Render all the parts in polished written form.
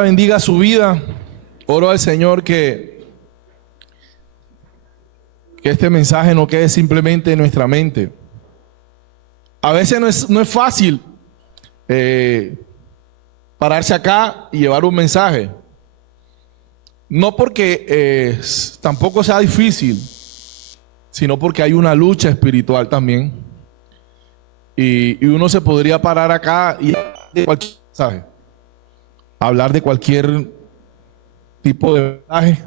Bendiga su vida. Oro al Señor que este mensaje no quede simplemente en nuestra mente. A veces no es fácil pararse acá y llevar un mensaje. No porque tampoco sea difícil, sino porque hay una lucha espiritual también. Y uno se podría parar acá y hablar de cualquier mensaje. Hablar de cualquier tipo de mensaje.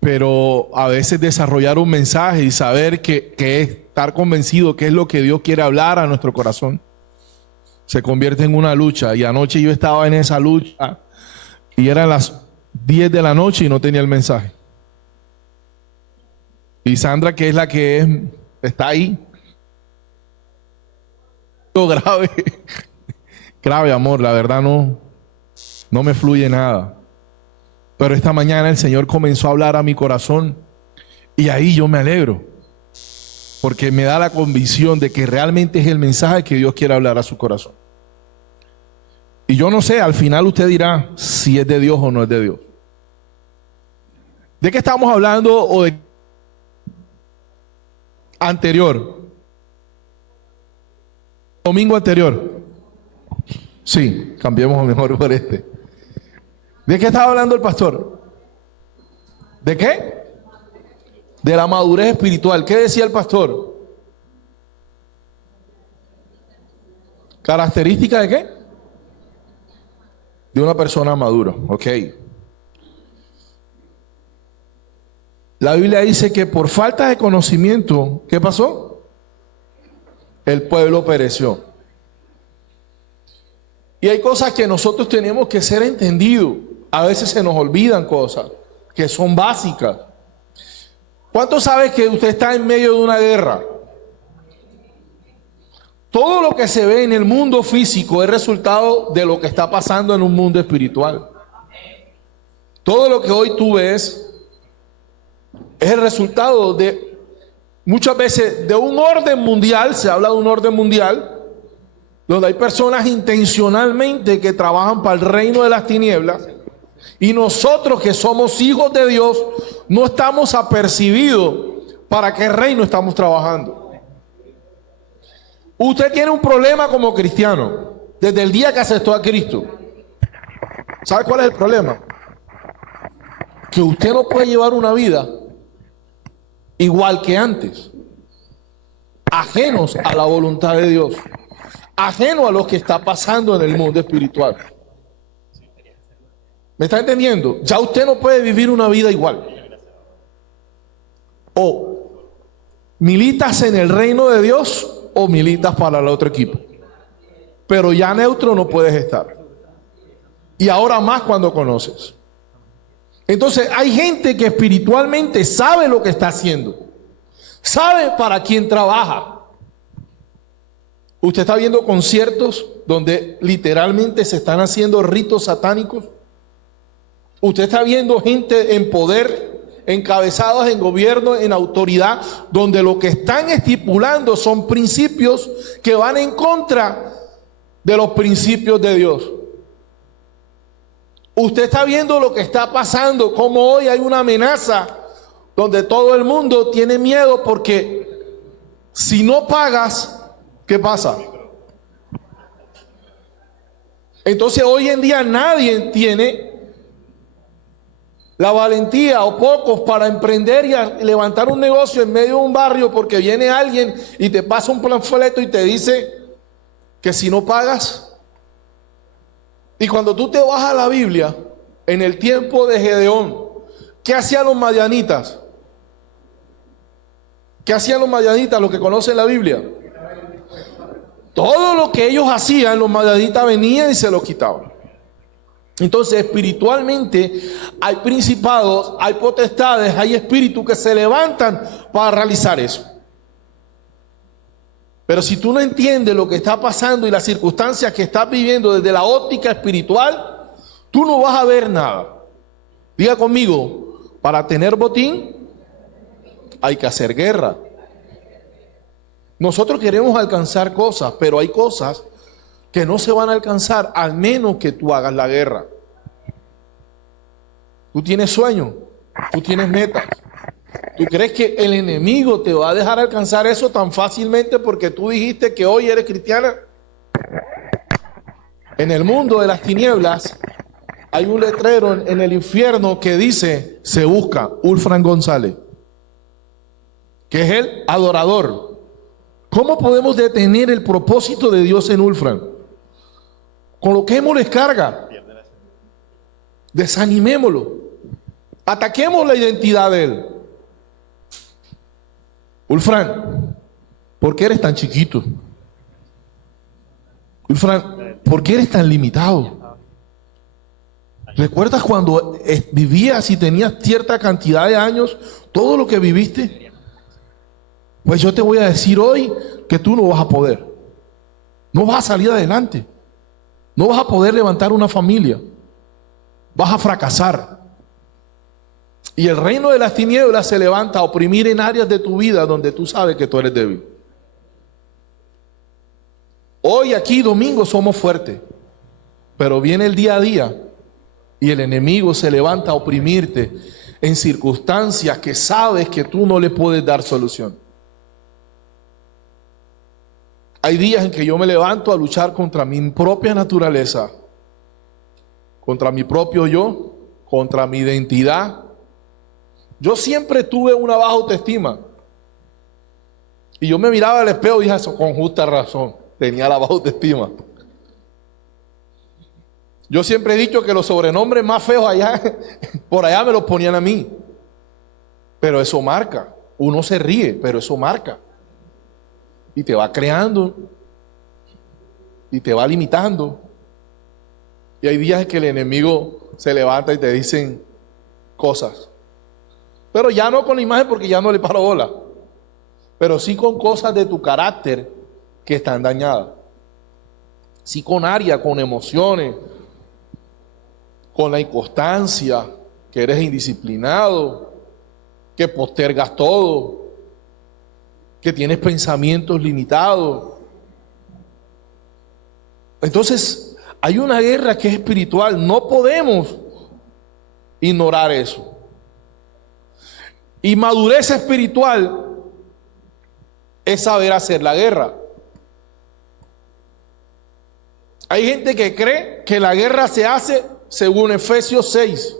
Pero a veces desarrollar un mensaje y saber que es estar convencido que es lo que Dios quiere hablar a nuestro corazón, se convierte en una lucha. Y anoche yo estaba en esa lucha y eran las 10 de la noche y no tenía el mensaje. Y Sandra, que es la que está ahí, grave, grave amor, la verdad no me fluye nada. Pero esta mañana el Señor comenzó a hablar a mi corazón y ahí yo me alegro, porque me da la convicción de que realmente es el mensaje que Dios quiere hablar a su corazón. Y yo no sé, al final usted dirá si es de Dios o no es de Dios. ¿De qué estamos hablando o de anterior? Domingo anterior. Sí, cambiemos mejor por este. ¿De qué estaba hablando el pastor? ¿De qué? De la madurez espiritual. ¿Qué decía el pastor? ¿Característica de qué? De una persona madura. Ok. La Biblia dice que por falta de conocimiento, ¿qué pasó? El pueblo pereció. Y hay cosas que nosotros tenemos que ser entendidos. A veces se nos olvidan cosas que son básicas. ¿Cuánto sabe que usted está en medio de una guerra? Todo lo que se ve en el mundo físico es resultado de lo que está pasando en un mundo espiritual. Todo lo que hoy tú ves es el resultado de, muchas veces, de un orden mundial. Se habla de un orden mundial donde hay personas intencionalmente que trabajan para el reino de las tinieblas, y nosotros que somos hijos de Dios no estamos apercibidos para qué reino estamos trabajando. Usted tiene un problema como cristiano desde el día que aceptó a Cristo. ¿Sabe cuál es el problema? Que usted no puede llevar una vida igual que antes, ajenos a la voluntad de Dios, ajeno a lo que está pasando en el mundo espiritual. ¿Me está entendiendo? Ya usted no puede vivir una vida igual. O militas en el reino de Dios o militas para el otro equipo. Pero ya neutro no puedes estar. Y ahora más cuando conoces. Entonces hay gente que espiritualmente sabe lo que está haciendo. Sabe para quién trabaja. Usted está viendo conciertos donde literalmente se están haciendo ritos satánicos. Usted está viendo gente en poder, encabezados en gobierno, en autoridad, donde lo que están estipulando son principios que van en contra de los principios de Dios. Usted está viendo lo que está pasando, como hoy hay una amenaza donde todo el mundo tiene miedo porque si no pagas, ¿qué pasa? Entonces hoy en día nadie tiene la valentía, o pocos, para emprender y levantar un negocio en medio de un barrio, porque viene alguien y te pasa un panfleto y te dice que si no pagas. Y cuando tú te vas a la Biblia, en el tiempo de Gedeón, ¿qué hacían los madianitas? ¿Qué hacían los madianitas, los que conocen la Biblia? Todo lo que ellos hacían, los madianitas venían y se lo quitaban. Entonces, espiritualmente hay principados, hay potestades, hay espíritus que se levantan para realizar eso. Pero si tú no entiendes lo que está pasando y las circunstancias que estás viviendo desde la óptica espiritual, tú no vas a ver nada. Diga conmigo, para tener botín hay que hacer guerra. Nosotros queremos alcanzar cosas, pero hay cosas que no se van a alcanzar al menos que tú hagas la guerra. Tú tienes sueños, tú tienes metas. ¿Tú crees que el enemigo te va a dejar alcanzar eso tan fácilmente porque tú dijiste que hoy eres cristiana? En el mundo de las tinieblas hay un letrero en el infierno que dice, se busca Ulfran González, que es el adorador. ¿Cómo podemos detener el propósito de Dios en Ulfran? Coloquémosle carga, desanimémoslo, ataquemos la identidad de él. Ulfran, ¿por qué eres tan chiquito? Ulfran, ¿por qué eres tan limitado? ¿Recuerdas cuando vivías y tenías cierta cantidad de años, todo lo que viviste? Pues yo te voy a decir hoy que tú no vas a poder. No vas a salir adelante. No vas a poder levantar una familia. Vas a fracasar. Y el reino de las tinieblas se levanta a oprimir en áreas de tu vida donde tú sabes que tú eres débil. Hoy aquí domingo somos fuertes, pero viene el día a día y el enemigo se levanta a oprimirte en circunstancias que sabes que tú no le puedes dar solución. Hay días en que yo me levanto a luchar contra mi propia naturaleza, contra mi propio yo, contra mi identidad. Yo siempre tuve una baja autoestima. Y yo me miraba al espejo y dije, eso con justa razón, tenía la baja autoestima. Yo siempre he dicho que los sobrenombres más feos allá, por allá me los ponían a mí. Pero eso marca. Uno se ríe, pero eso marca. Y te va creando. Y te va limitando. Y hay días en que el enemigo se levanta y te dicen cosas. Pero ya no con la imagen porque ya no le paro bola. Pero sí con cosas de tu carácter que están dañadas. Sí con áreas, con emociones, con la inconstancia, que eres indisciplinado, que postergas todo, que tienes pensamientos limitados. Entonces, hay una guerra que es espiritual. No podemos ignorar eso. Y madurez espiritual es saber hacer la guerra. Hay gente que cree que la guerra se hace según Efesios 6.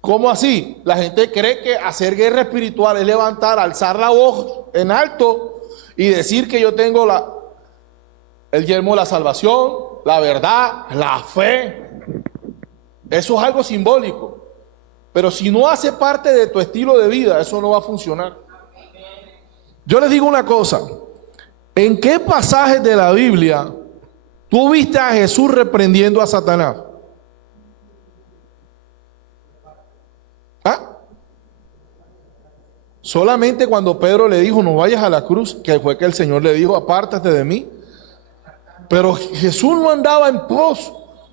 ¿Cómo así? La gente cree que hacer guerra espiritual es levantar, alzar la voz en alto y decir que yo tengo el yelmo de la salvación, la verdad, la fe. Eso es algo simbólico. Pero si no hace parte de tu estilo de vida, eso no va a funcionar. Yo les digo una cosa. ¿En qué pasajes de la Biblia tú viste a Jesús reprendiendo a Satanás? ¿Ah? Solamente cuando Pedro le dijo, no vayas a la cruz, que fue que el Señor le dijo, apártate de mí. Pero Jesús no andaba en pos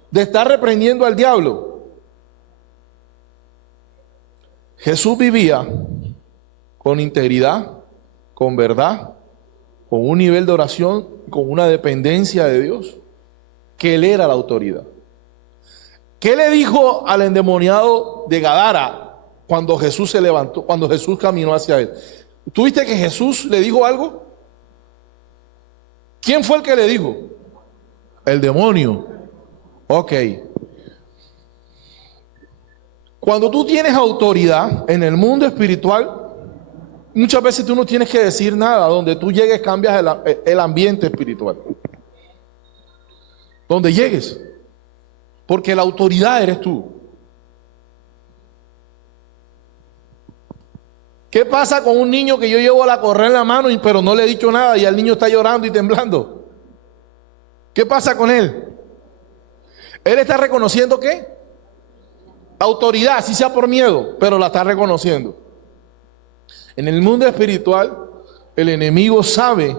de estar reprendiendo al diablo. Jesús vivía con integridad, con verdad, con un nivel de oración, con una dependencia de Dios, que Él era la autoridad. ¿Qué le dijo al endemoniado de Gadara cuando Jesús se levantó, cuando Jesús caminó hacia él? ¿Tuviste que Jesús le dijo algo? ¿Quién fue el que le dijo? El demonio. Ok. Cuando tú tienes autoridad en el mundo espiritual, muchas veces tú no tienes que decir nada. Donde tú llegues cambias el ambiente espiritual. Donde llegues. Porque la autoridad eres tú. ¿Qué pasa con un niño que yo llevo la correa en la mano pero no le he dicho nada y el niño está llorando y temblando? ¿Qué pasa con él? Él está reconociendo ¿qué? Autoridad, así sea por miedo, pero la está reconociendo. En el mundo espiritual, el enemigo sabe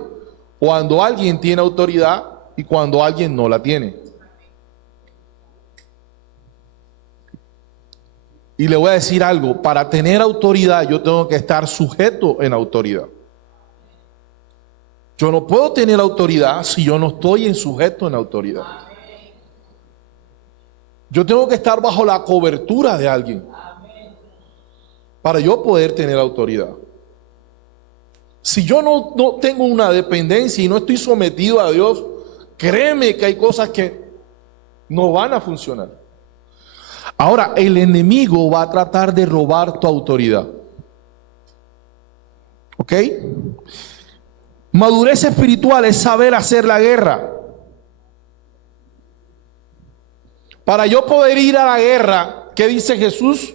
cuando alguien tiene autoridad y cuando alguien no la tiene. Y le voy a decir algo, para tener autoridad yo tengo que estar sujeto en autoridad. Yo no puedo tener autoridad si yo no estoy en sujeto en la autoridad. Yo tengo que estar bajo la cobertura de alguien para yo poder tener autoridad. Si yo no tengo una dependencia y no estoy sometido a Dios, créeme que hay cosas que no van a funcionar. Ahora, el enemigo va a tratar de robar tu autoridad. ¿Ok? Madurez espiritual es saber hacer la guerra. Para yo poder ir a la guerra, ¿qué dice Jesús?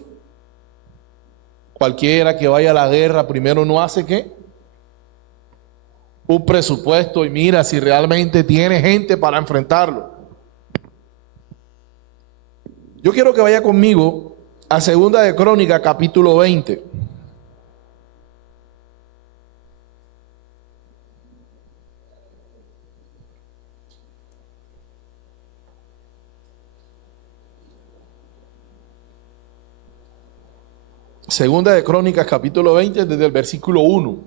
Cualquiera que vaya a la guerra primero no hace ¿qué? Un presupuesto y mira si realmente tiene gente para enfrentarlo. Yo quiero que vaya conmigo a Segunda de Crónicas, capítulo 20. Segunda de Crónicas, capítulo 20, desde el versículo 1.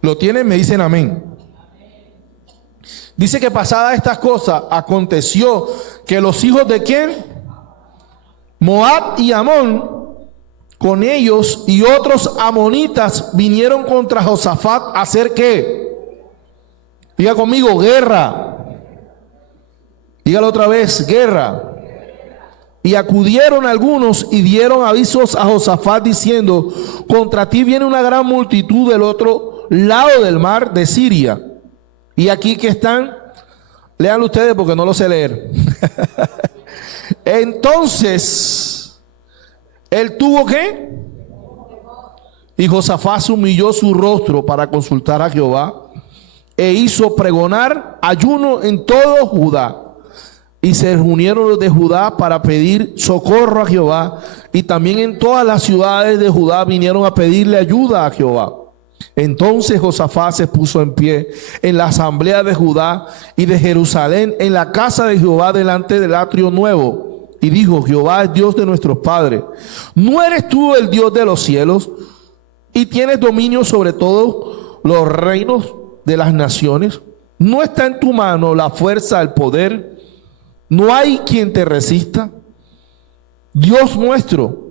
¿Lo tienen? Me dicen amén. Dice que pasadas estas cosas, aconteció que los hijos de ¿quién? Moab y Amón, con ellos y otros amonitas vinieron contra Josafat a hacer ¿qué? Diga conmigo, guerra. Dígalo otra vez, guerra. Y acudieron algunos y dieron avisos a Josafat diciendo: contra ti viene una gran multitud del otro lado del mar de Siria. Y aquí que están, léanlo ustedes porque no lo sé leer. Entonces, él tuvo ¿qué? Y Josafat humilló su rostro para consultar a Jehová e hizo pregonar ayuno en todo Judá. Y se reunieron los de Judá para pedir socorro a Jehová. Y también en todas las ciudades de Judá vinieron a pedirle ayuda a Jehová. Entonces Josafat se puso en pie en la asamblea de Judá y de Jerusalén, en la casa de Jehová delante del atrio nuevo. Y dijo: Jehová es Dios de nuestros padres. ¿No eres tú el Dios de los cielos y tienes dominio sobre todos los reinos de las naciones? ¿No está en tu mano la fuerza, el poder? ¿No hay quien te resista? Dios nuestro,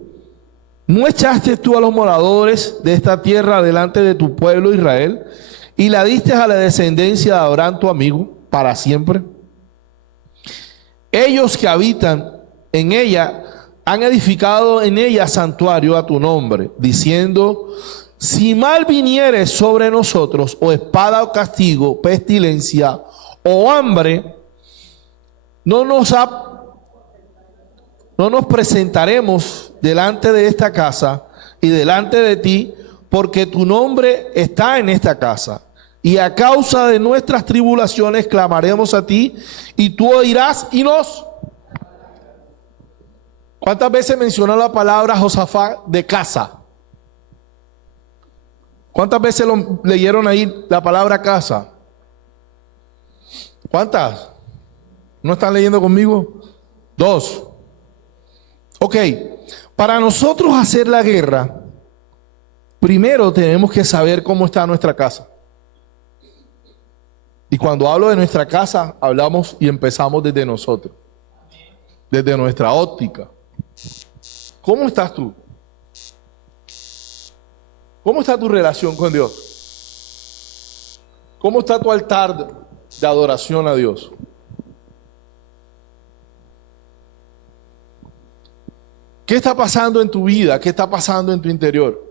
¿no echaste tú a los moradores de esta tierra delante de tu pueblo Israel y la diste a la descendencia de Abraham tu amigo para siempre? Ellos que habitan en ella han edificado en ella santuario a tu nombre, diciendo: si mal viniere sobre nosotros, o espada o castigo, pestilencia o hambre, no nos presentaremos delante de esta casa y delante de ti, porque tu nombre está en esta casa. Y a causa de nuestras tribulaciones clamaremos a ti, y tú oirás y nos... ¿Cuántas veces mencionó la palabra Josafat de casa? ¿Cuántas veces leyeron ahí la palabra casa? ¿Cuántas? ¿No están leyendo conmigo? 2. Ok, para nosotros hacer la guerra, primero tenemos que saber cómo está nuestra casa. Y cuando hablo de nuestra casa, hablamos y empezamos desde nosotros, desde nuestra óptica. ¿Cómo estás tú? ¿Cómo está tu relación con Dios? ¿Cómo está tu altar de adoración a Dios? ¿Qué está pasando en tu vida? ¿Qué está pasando en tu interior?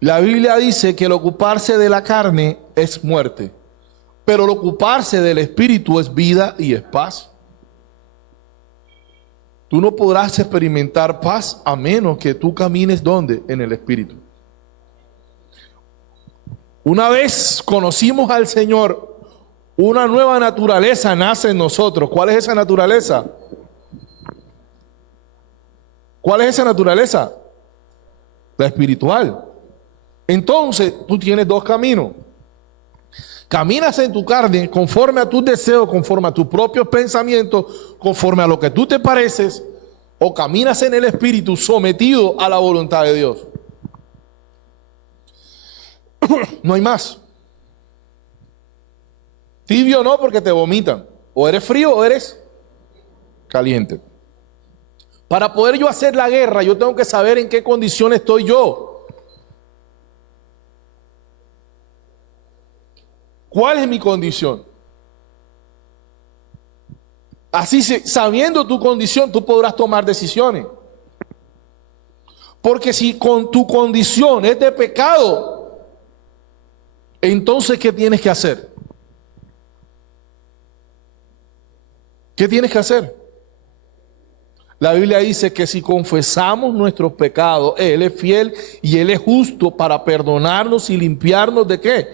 La Biblia dice que el ocuparse de la carne es muerte, pero el ocuparse del espíritu es vida y es paz. Tú no podrás experimentar paz a menos que tú camines ¿dónde? En el espíritu. Una vez conocimos al Señor, una nueva naturaleza nace en nosotros. ¿Cuál es esa naturaleza? ¿Cuál es esa naturaleza? La espiritual. Entonces, tú tienes dos caminos. Caminas en tu carne conforme a tus deseos, conforme a tus propios pensamientos, conforme a lo que tú te pareces, o caminas en el Espíritu sometido a la voluntad de Dios. No hay más. Tibio no, porque te vomitan. O eres frío o eres caliente. Para poder yo hacer la guerra, yo tengo que saber en qué condición estoy yo. ¿Cuál es mi condición? Así, sabiendo tu condición, tú podrás tomar decisiones. Porque si con tu condición es de pecado, entonces ¿qué tienes que hacer? ¿Qué tienes que hacer? La Biblia dice que si confesamos nuestros pecados, Él es fiel y Él es justo para perdonarnos y limpiarnos ¿de qué?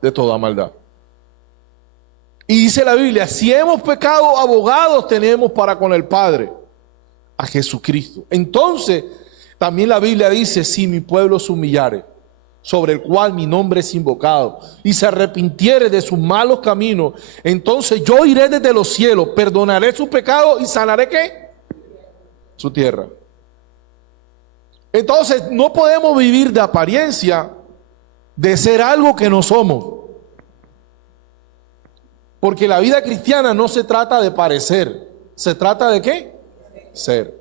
De toda maldad. Y dice la Biblia, si hemos pecado, abogados tenemos para con el Padre, a Jesucristo. Entonces, también la Biblia dice, si mi pueblo se humillare, sobre el cual mi nombre es invocado, y se arrepintiere de sus malos caminos, entonces yo iré desde los cielos, perdonaré sus pecados y sanaré ¿qué? Su tierra. Entonces no podemos vivir de apariencia de ser algo que no somos. Porque la vida cristiana no se trata de parecer, se trata de ¿qué? Ser.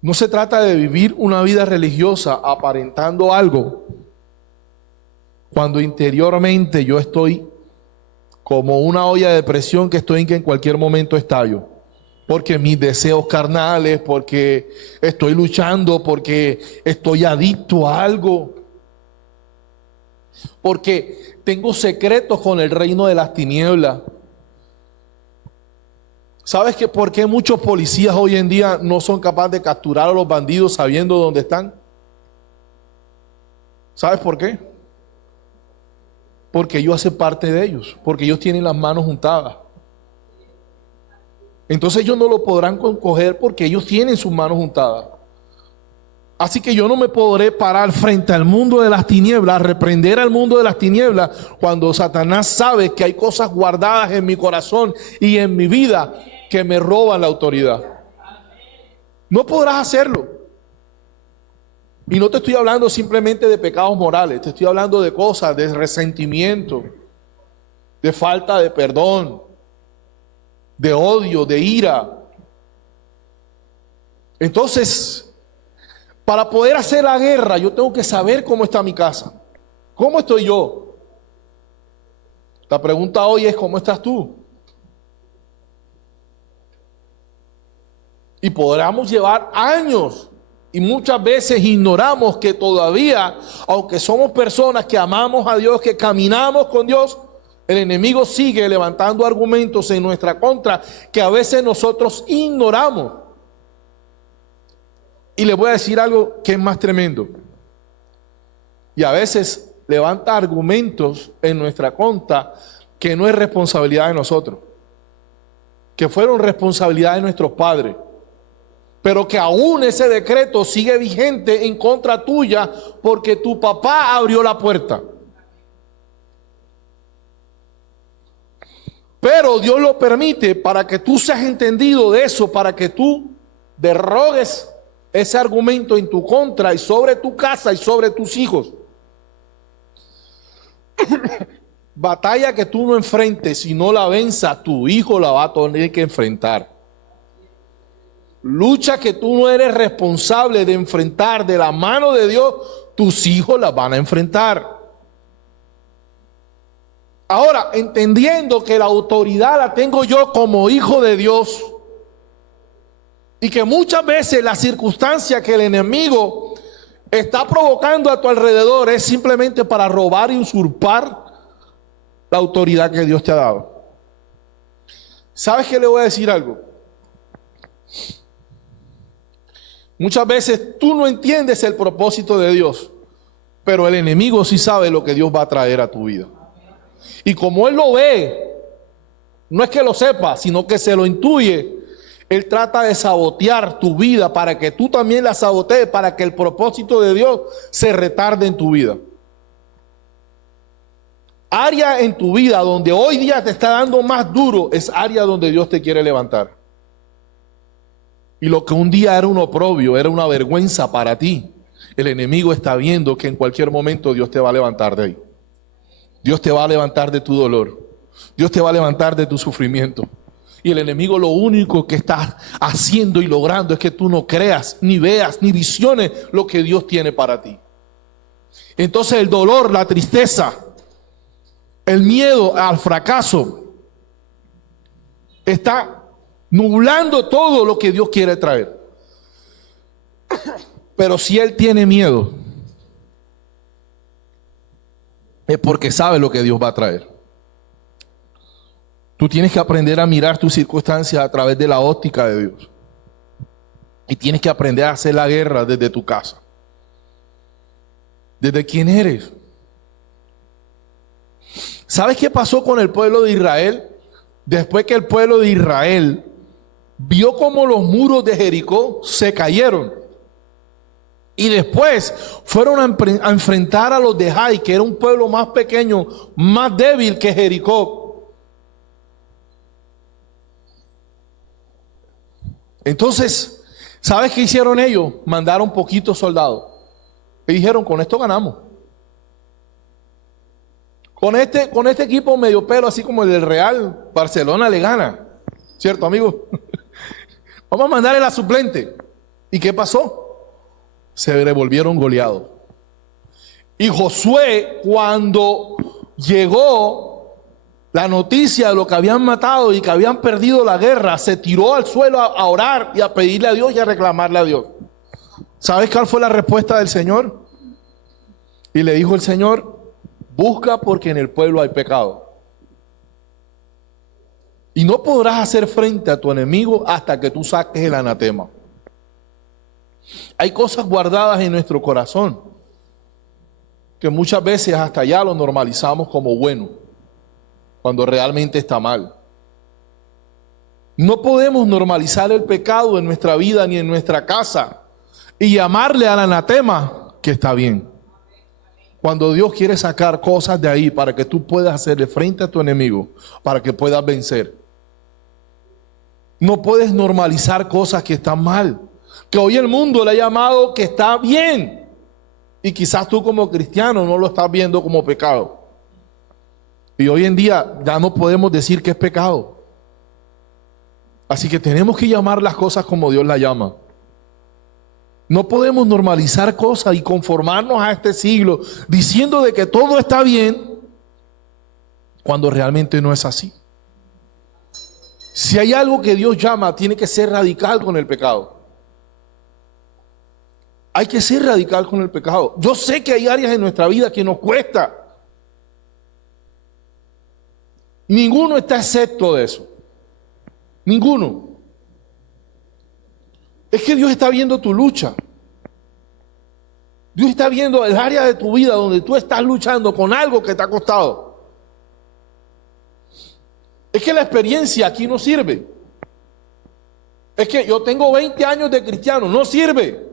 No se trata de vivir una vida religiosa aparentando algo, cuando interiormente yo estoy como una olla de presión que estoy en cualquier momento estallo. Porque mis deseos carnales, porque estoy luchando, porque estoy adicto a algo, porque tengo secretos con el reino de las tinieblas. ¿Sabes que por qué muchos policías hoy en día no son capaces de capturar a los bandidos sabiendo dónde están? ¿Sabes por qué? Porque ellos hacen parte de ellos, porque ellos tienen las manos juntadas. Entonces ellos no lo podrán coger porque ellos tienen sus manos juntadas. Así que yo no me podré parar frente al mundo de las tinieblas, reprender al mundo de las tinieblas, cuando Satanás sabe que hay cosas guardadas en mi corazón y en mi vida que me roban la autoridad. No podrás hacerlo. Y no te estoy hablando simplemente de pecados morales, te estoy hablando de cosas, de resentimiento, de falta de perdón, de odio, de ira. Entonces, para poder hacer la guerra, yo tengo que saber cómo está mi casa. ¿Cómo estoy yo? La pregunta hoy es, ¿cómo estás tú? Y podríamos llevar años y muchas veces ignoramos que todavía, aunque somos personas que amamos a Dios, que caminamos con Dios, el enemigo sigue levantando argumentos en nuestra contra que a veces nosotros ignoramos. Y les voy a decir algo que es más tremendo. Y a veces levanta argumentos en nuestra contra que no es responsabilidad de nosotros, que fueron responsabilidad de nuestros padres, pero que aún ese decreto sigue vigente en contra tuya porque tu papá abrió la puerta. Pero Dios lo permite para que tú seas entendido de eso, para que tú derrogues ese argumento en tu contra y sobre tu casa y sobre tus hijos. Batalla que tú no enfrentes, si no la venzas, tu hijo la va a tener que enfrentar. Lucha que tú no eres responsable de enfrentar de la mano de Dios, tus hijos la van a enfrentar. Ahora, entendiendo que la autoridad la tengo yo como hijo de Dios, y que muchas veces la circunstancia que el enemigo está provocando a tu alrededor es simplemente para robar e usurpar la autoridad que Dios te ha dado. ¿Sabes qué? Le voy a decir algo. Muchas veces tú no entiendes el propósito de Dios, pero el enemigo sí sabe lo que Dios va a traer a tu vida. Y como él lo ve, no es que lo sepa, sino que se lo intuye. Él trata de sabotear tu vida para que tú también la sabotees, para que el propósito de Dios se retarde en tu vida. Área en tu vida donde hoy día te está dando más duro es área donde Dios te quiere levantar. Y lo que un día era un oprobio, era una vergüenza para ti, el enemigo está viendo que en cualquier momento Dios te va a levantar de ahí. Dios te va a levantar de tu dolor. Dios te va a levantar de tu sufrimiento. Y el enemigo lo único que está haciendo y logrando es que tú no creas, ni veas, ni visiones lo que Dios tiene para ti. Entonces el dolor, la tristeza, el miedo al fracaso está nublando todo lo que Dios quiere traer. Pero si Él tiene miedo, es porque sabe lo que Dios va a traer. Tú tienes que aprender a mirar tus circunstancias a través de la óptica de Dios. Y tienes que aprender a hacer la guerra desde tu casa. ¿Desde quién eres? ¿Sabes qué pasó con el pueblo de Israel? Después que el pueblo de Israel vio cómo los muros de Jericó se cayeron. Y después fueron a enfrentar a los de Jai, que era un pueblo más pequeño, más débil que Jericó. Entonces, ¿sabes qué hicieron ellos? Mandaron poquitos soldados. Y dijeron, con esto ganamos. Con este equipo medio pelo, así como el del Real, Barcelona le gana. ¿Cierto, amigo? Vamos a mandarle la suplente. ¿Y qué pasó? Se revolvieron goleados. Y Josué, cuando llegó la noticia de lo que habían matado y que habían perdido la guerra, se tiró al suelo a orar y a pedirle a Dios y a reclamarle a Dios. ¿Sabes cuál fue la respuesta del Señor? Y le dijo el Señor, busca porque en el pueblo hay pecado. Y no podrás hacer frente a tu enemigo hasta que tú saques el anatema. Hay cosas guardadas en nuestro corazón que muchas veces hasta ya lo normalizamos como bueno, cuando realmente está mal. No podemos normalizar el pecado en nuestra vida ni en nuestra casa y llamarle al anatema que está bien. Cuando Dios quiere sacar cosas de ahí para que tú puedas hacerle frente a tu enemigo, para que puedas vencer. No puedes normalizar cosas que están mal, que hoy el mundo le ha llamado que está bien. Y quizás tú como cristiano no lo estás viendo como pecado. Y hoy en día ya no podemos decir que es pecado. Así que tenemos que llamar las cosas como Dios las llama. No podemos normalizar cosas y conformarnos a este siglo diciendo de que todo está bien cuando realmente no es así. Si hay algo que Dios llama, tiene que ser radical con el pecado. Hay que ser radical con el pecado. Yo sé que hay áreas en nuestra vida que nos cuesta. Ninguno está excepto de eso. Ninguno. Es que Dios está viendo tu lucha. Dios está viendo el área de tu vida donde tú estás luchando con algo que te ha costado. Es que la experiencia aquí no sirve. Es que yo tengo 20 años de cristiano, no sirve.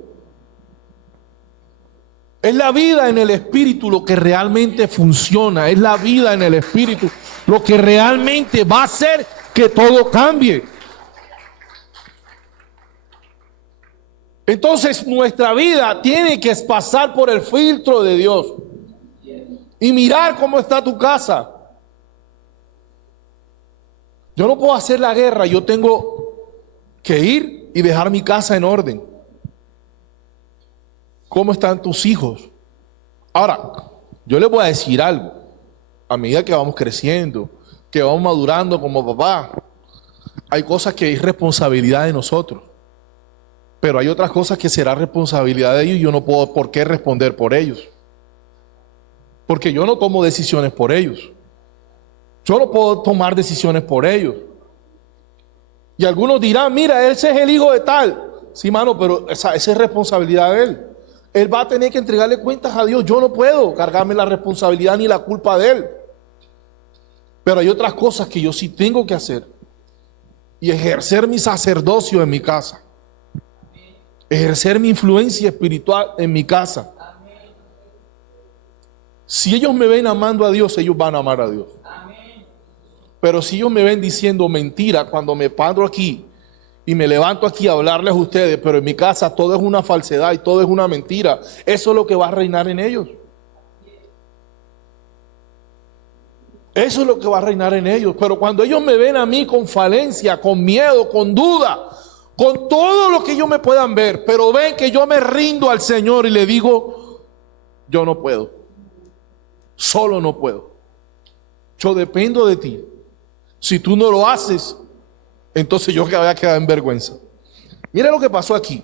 Es la vida en el Espíritu lo que realmente funciona. Es la vida en el Espíritu lo que realmente va a hacer que todo cambie. Entonces nuestra vida tiene que pasar por el filtro de Dios y mirar cómo está tu casa. Yo no puedo hacer la guerra, yo tengo que ir y dejar mi casa en orden. ¿Cómo están tus hijos? Ahora, yo les voy a decir algo. A medida que vamos creciendo, que vamos madurando como papá, hay cosas que es responsabilidad de nosotros. Pero hay otras cosas que será responsabilidad de ellos y yo no puedo por qué responder por ellos. Porque yo no tomo decisiones por ellos. Yo no puedo tomar decisiones por ellos. Y algunos dirán, mira, ese es el hijo de tal. Sí, mano, pero esa es responsabilidad de él. Él va a tener que entregarle cuentas a Dios. Yo no puedo cargarme la responsabilidad ni la culpa de él. Pero hay otras cosas que yo sí tengo que hacer. y ejercer mi sacerdocio en mi casa. Ejercer mi influencia espiritual en mi casa. Si ellos me ven amando a Dios, ellos van a amar a Dios. Pero si ellos me ven diciendo mentira cuando me paro aquí y me levanto aquí a hablarles a ustedes, pero en mi casa todo es una falsedad y todo es una mentira, eso es lo que va a reinar en ellos. Eso es lo que va a reinar en ellos. Pero cuando ellos me ven a mí con falencia, con miedo, con duda, con todo lo que ellos me puedan ver, pero ven que yo me rindo al Señor y le digo, yo no puedo, solo no puedo, yo dependo de ti. Si tú no lo haces, entonces yo voy a quedar en vergüenza. Mira lo que pasó aquí,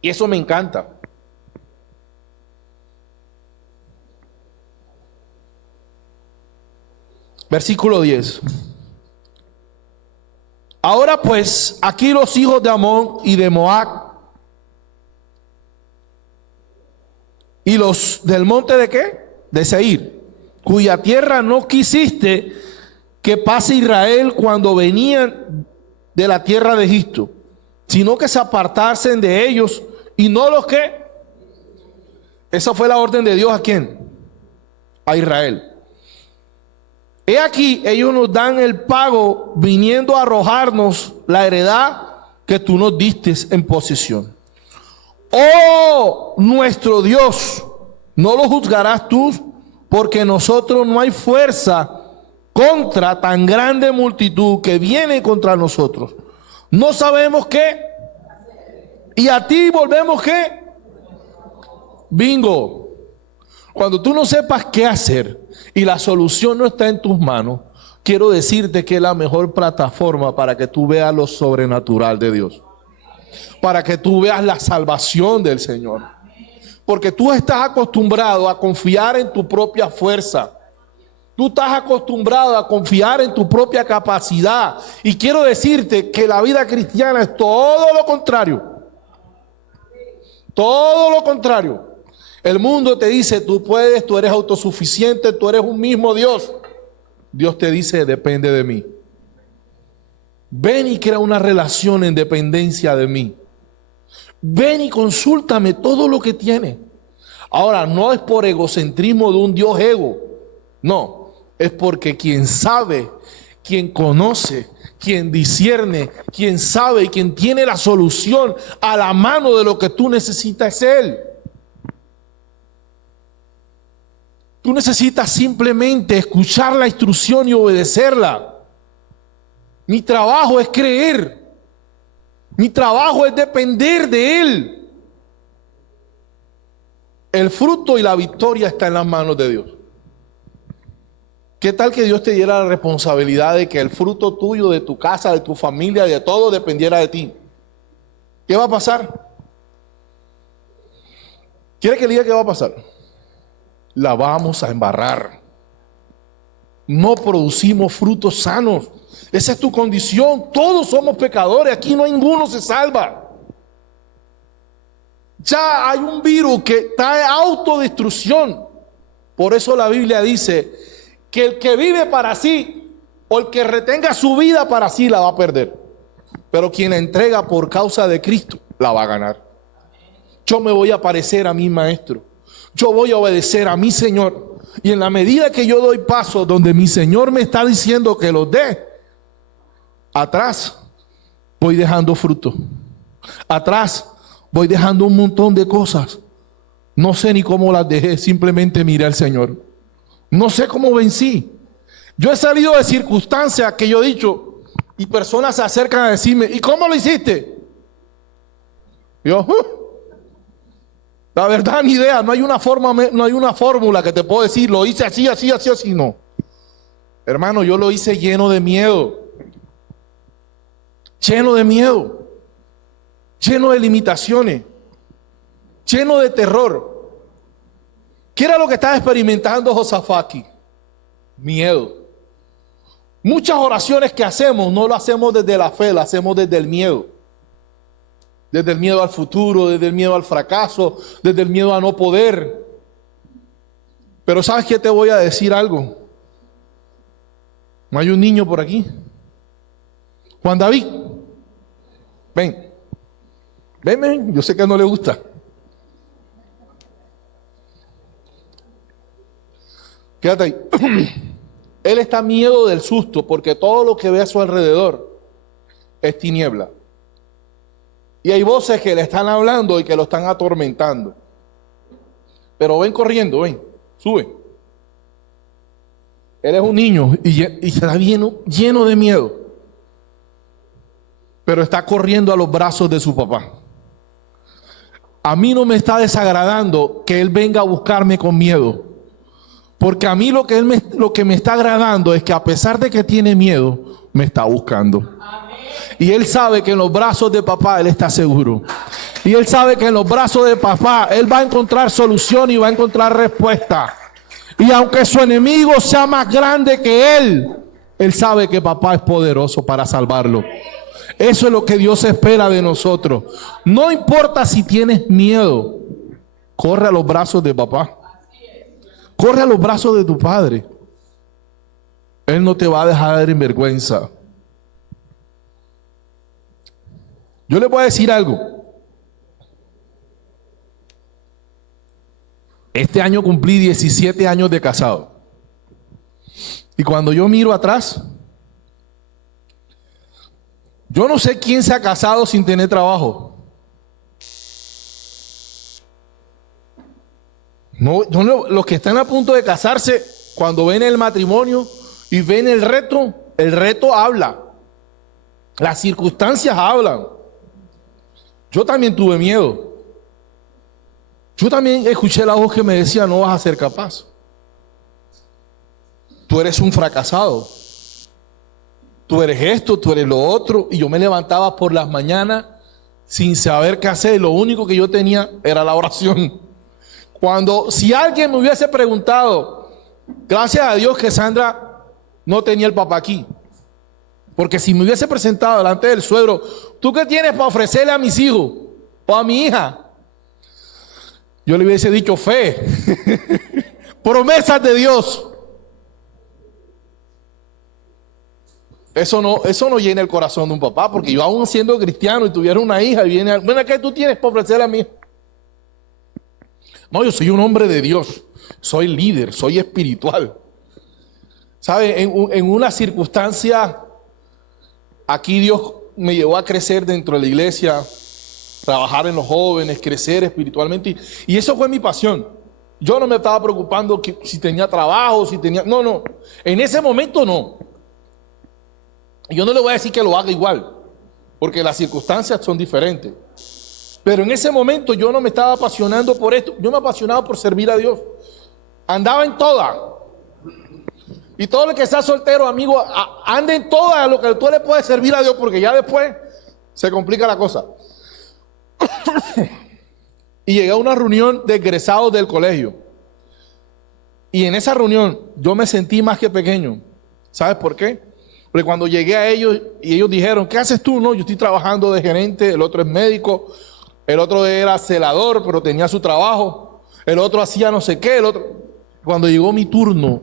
y eso me encanta. Versículo 10. Ahora pues, aquí los hijos de Amón y de Moab y los del monte ¿de qué? De Seir, cuya tierra no quisiste que pase Israel cuando venían de la tierra de Egipto, sino que se apartasen de ellos y no los que. Esa fue la orden de Dios. ¿A quién? A Israel. He aquí, ellos nos dan el pago viniendo a arrojarnos la heredad que tú nos diste en posesión. Oh, nuestro Dios, no lo juzgarás tú, porque nosotros no hay fuerza contra tan grande multitud que viene contra nosotros. No sabemos qué. Y a ti volvemos qué. Bingo. Cuando tú no sepas qué hacer y la solución no está en tus manos, quiero decirte que es la mejor plataforma para que tú veas lo sobrenatural de Dios. Para que tú veas la salvación del Señor. Porque tú estás acostumbrado a confiar en tu propia fuerza. Tú estás acostumbrado a confiar en tu propia capacidad. Y quiero decirte que la vida cristiana es todo lo contrario. Todo lo contrario. El mundo te dice, tú puedes, tú eres autosuficiente, tú eres un mismo Dios. Dios te dice, depende de mí. Ven y crea una relación en dependencia de mí. Ven y consúltame todo lo que tienes. Ahora, no es por egocentrismo de un Dios ego. No, es porque quien sabe, quien conoce, quien discierne, quien sabe y quien tiene la solución a la mano de lo que tú necesitas es Él. Tú necesitas simplemente escuchar la instrucción y obedecerla. Mi trabajo es creer. Mi trabajo es depender de Él. El fruto y la victoria está en las manos de Dios. ¿Qué tal que Dios te diera la responsabilidad de que el fruto tuyo, de tu casa, de tu familia, de todo dependiera de ti? ¿Qué va a pasar? ¿Quiere que le diga qué va a pasar? La vamos a embarrar. No producimos frutos sanos. Esa es tu condición. Todos somos pecadores. Aquí no hay ninguno se salva. Ya hay un virus que trae autodestrucción. Por eso la Biblia dice que el que vive para sí o el que retenga su vida para sí la va a perder. Pero quien la entrega por causa de Cristo la va a ganar. Yo me voy a parecer a mi maestro. Yo voy a obedecer a mi Señor. Y en la medida que yo doy paso donde mi Señor me está diciendo que los dé, atrás voy dejando fruto. Atrás voy dejando un montón de cosas. No sé ni cómo las dejé, simplemente miré al Señor. No sé cómo vencí. Yo he salido de circunstancias que yo he dicho y personas se acercan a decirme, ¿y cómo lo hiciste? Yo, la verdad, ni idea, no hay una forma, no hay una fórmula que te puedo decir, lo hice así, así, así, así, no. Hermano, yo lo hice lleno de miedo. Lleno de miedo. Lleno de limitaciones. Lleno de terror. ¿Qué era lo que estaba experimentando Josafat aquí? Miedo. Muchas oraciones que hacemos no lo hacemos desde la fe, lo hacemos desde el miedo. Desde el miedo al futuro, desde el miedo al fracaso, desde el miedo a no poder. Pero ¿sabes qué? Te voy a decir algo. No hay un niño por aquí. Juan David, ven. Ven, yo sé que no le gusta. Quédate ahí. Él está miedo del susto porque todo lo que ve a su alrededor es tiniebla. Y hay voces que le están hablando y que lo están atormentando. Pero ven corriendo, ven, sube. Él es un niño y está lleno de miedo. Pero está corriendo a los brazos de su papá. A mí no me está desagradando que él venga a buscarme con miedo. Porque a mí lo que me está agradando es que a pesar de que tiene miedo, me está buscando. Y él sabe que en los brazos de papá él está seguro. Y él sabe que en los brazos de papá él va a encontrar solución y va a encontrar respuesta. Y aunque su enemigo sea más grande que él sabe que papá es poderoso para salvarlo. Eso es lo que Dios espera de nosotros. No importa si tienes miedo, corre a los brazos de papá. Corre a los brazos de tu padre. Él no te va a dejar en vergüenza. Yo les voy a decir algo. Este año cumplí 17 años de casado. Y cuando yo miro atrás, yo no sé quién se ha casado sin tener trabajo. No, los que están a punto de casarse, cuando ven el matrimonio y ven el reto habla. Las circunstancias hablan. Yo también tuve miedo. Yo también escuché la voz que me decía, no vas a ser capaz. Tú eres un fracasado. Tú eres esto, tú eres lo otro. Y yo me levantaba por las mañanas sin saber qué hacer. Lo único que yo tenía era la oración. Si alguien me hubiese preguntado, gracias a Dios que Sandra no tenía el papá aquí. Porque si me hubiese presentado delante del suegro, ¿tú qué tienes para ofrecerle a mis hijos o a mi hija? Yo le hubiese dicho fe, promesas de Dios. Eso no llena el corazón de un papá, porque yo aún siendo cristiano y tuviera una hija y viene, bueno, ¿qué tú tienes para ofrecerle a mi hija? No, yo soy un hombre de Dios, soy líder, soy espiritual. ¿Sabe? En una circunstancia, aquí Dios me llevó a crecer dentro de la iglesia, trabajar en los jóvenes, crecer espiritualmente. Y eso fue mi pasión. Yo no me estaba preocupando si tenía trabajo, No. En ese momento no. Yo no le voy a decir que lo haga igual, porque las circunstancias son diferentes. Pero en ese momento yo no me estaba apasionando por esto. Yo me apasionaba por servir a Dios. Andaba en toda. Y todo el que está soltero, amigo, anda en toda lo que tú le puedes servir a Dios, porque ya después se complica la cosa. Y llegué a una reunión de egresados del colegio. Y en esa reunión yo me sentí más que pequeño. ¿Sabes por qué? Porque cuando llegué a ellos y ellos dijeron, ¿qué haces tú? No, yo estoy trabajando de gerente, el otro es médico, el otro era celador, pero tenía su trabajo, el otro hacía no sé qué, el otro. Cuando llegó mi turno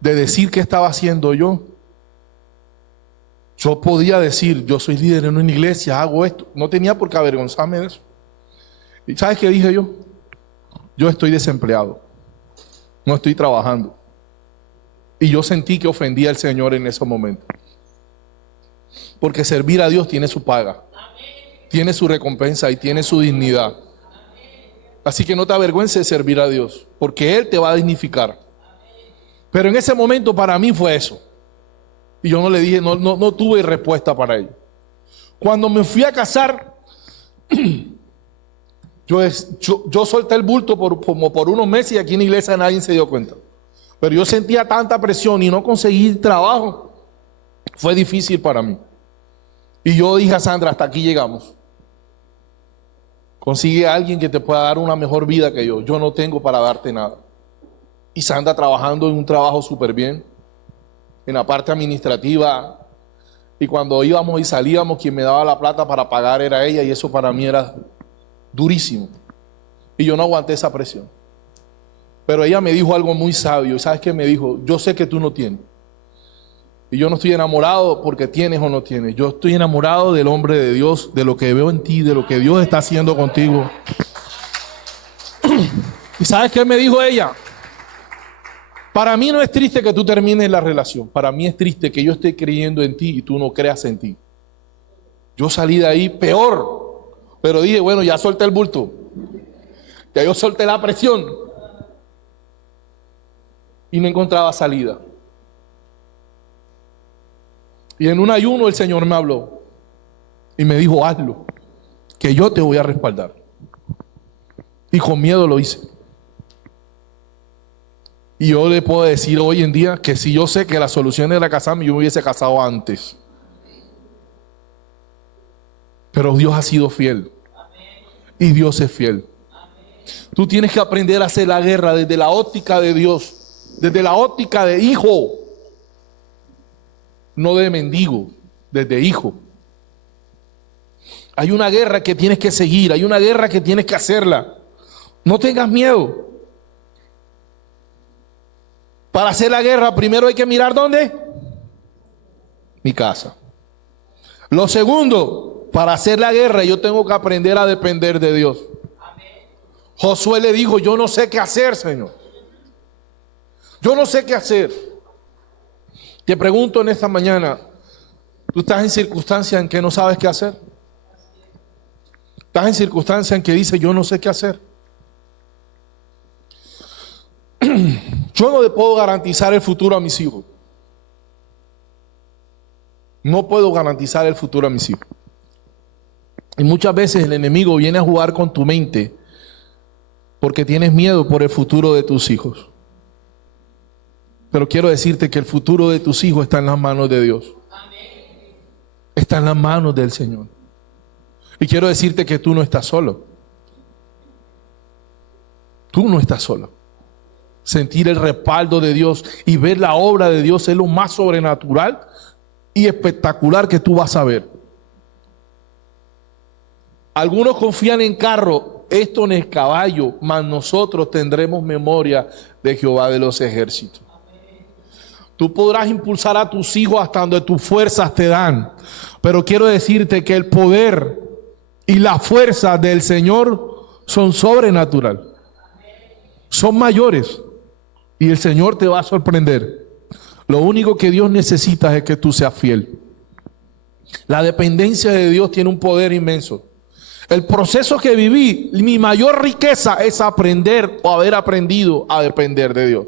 de decir qué estaba haciendo yo podía decir, yo soy líder en una iglesia, hago esto. No tenía por qué avergonzarme de eso. ¿Y sabes qué dije yo? Yo estoy desempleado, no estoy trabajando. Y yo sentí que ofendía al Señor en ese momento. Porque servir a Dios tiene su paga, tiene su recompensa y tiene su dignidad. Así que no te avergüences de servir a Dios, porque Él te va a dignificar. Pero en ese momento para mí fue eso. Y yo no le dije, no tuve respuesta para ello. Cuando me fui a casar, yo solté el bulto como por unos meses y aquí en la iglesia nadie se dio cuenta. Pero yo sentía tanta presión y no conseguí trabajo. Fue difícil para mí. Y yo dije a Sandra, hasta aquí llegamos. Consigue a alguien que te pueda dar una mejor vida que yo. Yo no tengo para darte nada. Y Sandra trabajando en un trabajo súper bien, en la parte administrativa. Y cuando íbamos y salíamos, quien me daba la plata para pagar era ella. Y eso para mí era durísimo. Y yo no aguanté esa presión. Pero ella me dijo algo muy sabio. ¿Sabes qué me dijo? Yo sé que tú no tienes. Y yo no estoy enamorado porque tienes o no tienes. Yo estoy enamorado del hombre de Dios, de lo que veo en ti, de lo que Dios está haciendo contigo. ¿Y sabes qué me dijo ella? Para mí no es triste que tú termines la relación. Para mí es triste que yo esté creyendo en ti y tú no creas en ti. Yo salí de ahí peor. Pero dije, bueno, ya solté el bulto. Ya yo solté la presión. Y no encontraba salida. Y en un ayuno el Señor me habló. Y me dijo, hazlo. Que yo te voy a respaldar. Y con miedo lo hice. Y yo le puedo decir hoy en día que si yo sé que la solución era casarme, yo me hubiese casado antes. Pero Dios ha sido fiel. Y Dios es fiel. Tú tienes que aprender a hacer la guerra desde la óptica de Dios. Desde la óptica de hijo. No de mendigo. Desde hijo. Hay una guerra que tienes que seguir. Hay una guerra que tienes que hacerla. No tengas miedo. Para hacer la guerra, primero hay que mirar ¿dónde? Mi casa. Lo segundo, para hacer la guerra, yo tengo que aprender a depender de Dios. Josué le dijo, yo no sé qué hacer, Señor. Yo no sé qué hacer. Te pregunto en esta mañana, ¿tú estás en circunstancias en que no sabes qué hacer? ¿Estás en circunstancias en que dices, yo no sé qué hacer? Yo no le puedo garantizar el futuro a mis hijos. No puedo garantizar el futuro a mis hijos. Y muchas veces el enemigo viene a jugar con tu mente porque tienes miedo por el futuro de tus hijos. Pero quiero decirte que el futuro de tus hijos está en las manos de Dios. Está en las manos del Señor. Y quiero decirte que tú no estás solo. Tú no estás solo. Sentir el respaldo de Dios y ver la obra de Dios es lo más sobrenatural y espectacular que tú vas a ver. Algunos confían en carro, esto en el caballo, mas nosotros tendremos memoria de Jehová de los ejércitos. Tú podrás impulsar a tus hijos hasta donde tus fuerzas te dan, pero quiero decirte que el poder y la fuerza del Señor son sobrenatural, son mayores. Y el Señor te va a sorprender. Lo único que Dios necesita es que tú seas fiel. La dependencia de Dios tiene un poder inmenso. El proceso que viví, mi mayor riqueza es aprender o haber aprendido a depender de Dios.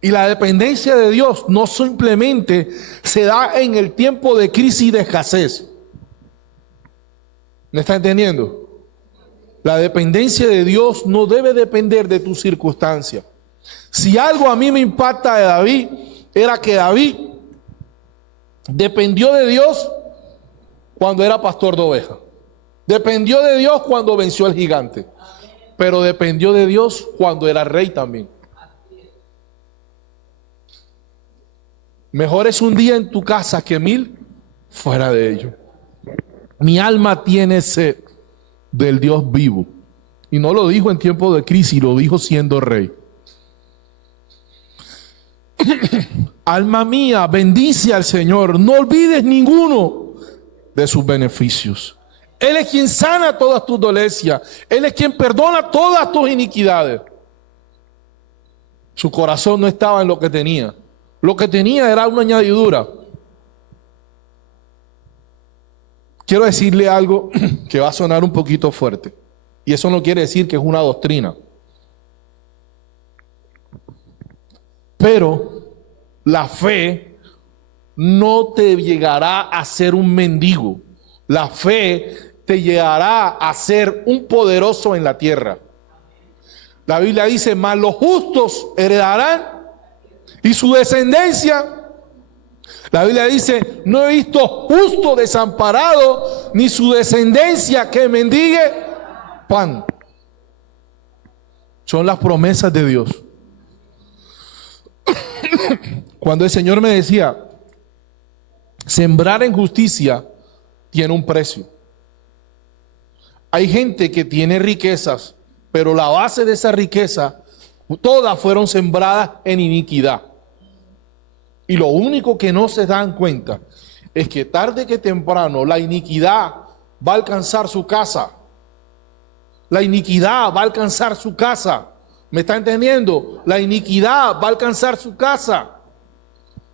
Y la dependencia de Dios no simplemente se da en el tiempo de crisis y de escasez. ¿Me está entendiendo? La dependencia de Dios no debe depender de tu circunstancia. Si algo a mí me impacta de David, era que David dependió de Dios cuando era pastor de ovejas. Dependió de Dios cuando venció al gigante. Pero dependió de Dios cuando era rey también. Mejor es un día en tu casa que 1000 fuera de ello. Mi alma tiene sed del Dios vivo. Y no lo dijo en tiempo de crisis, lo dijo siendo rey. Alma mía, bendice al Señor. No olvides ninguno de sus beneficios. Él es quien sana todas tus dolencias. Él es quien perdona todas tus iniquidades. Su corazón no estaba en lo que tenía. Lo que tenía era una añadidura. Quiero decirle algo que va a sonar un poquito fuerte. Y eso no quiere decir que es una doctrina. Pero la fe no te llegará a ser un mendigo. La fe te llegará a ser un poderoso en la tierra. La Biblia dice, mas los justos heredarán y su descendencia. La Biblia dice, no he visto justo desamparado, ni su descendencia que mendigue pan. Son las promesas de Dios. Cuando el Señor me decía, sembrar en justicia tiene un precio. Hay gente que tiene riquezas, pero la base de esa riqueza, todas fueron sembradas en iniquidad. Y lo único que no se dan cuenta es que tarde que temprano la iniquidad va a alcanzar su casa. La iniquidad va a alcanzar su casa. ¿Me está entendiendo? La iniquidad va a alcanzar su casa.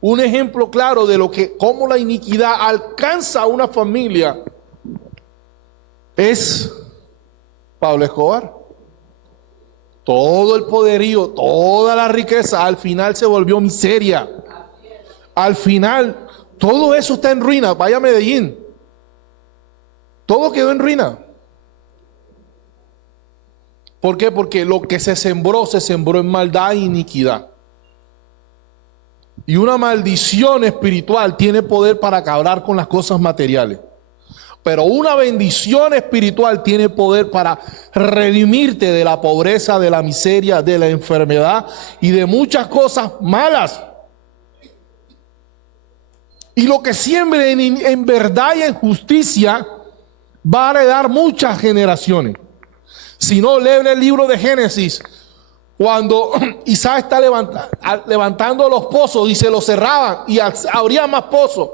Un ejemplo claro de cómo la iniquidad alcanza a una familia es Pablo Escobar. Todo el poderío, toda la riqueza, al final se volvió miseria. Al final, todo eso está en ruina. Vaya a Medellín. Todo quedó en ruina. ¿Por qué? Porque lo que se sembró en maldad e iniquidad. Y una maldición espiritual tiene poder para acabar con las cosas materiales. Pero una bendición espiritual tiene poder para redimirte de la pobreza, de la miseria, de la enfermedad y de muchas cosas malas. Y lo que siembre en verdad y en justicia va a heredar muchas generaciones. Si no, lee el libro de Génesis. Cuando Isaac está levantando los pozos y se los cerraban y abría más pozos.